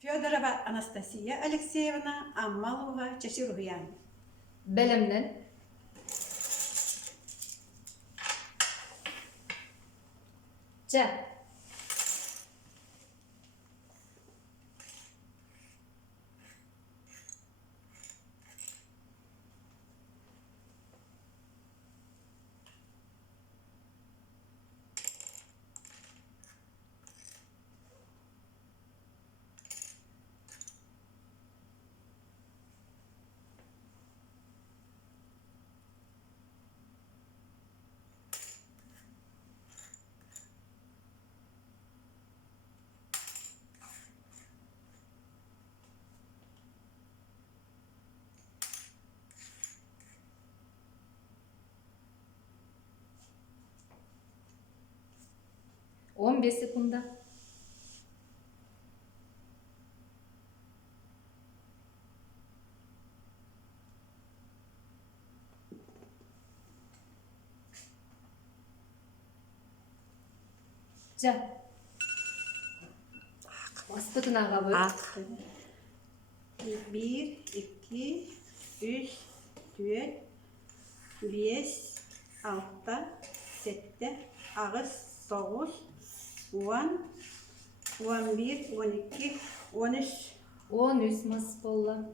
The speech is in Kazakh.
Федорова Анастасия Алексеевна, Аммалова Чачируян. Белемнен. Ча. Он 5 секунда. Ча. Аспытын аға бөл. Ақ. 1, 2, 3, 4, 5, 6, 7, ağız, 9, 10, 11, 12, 13. 13 мыс болла.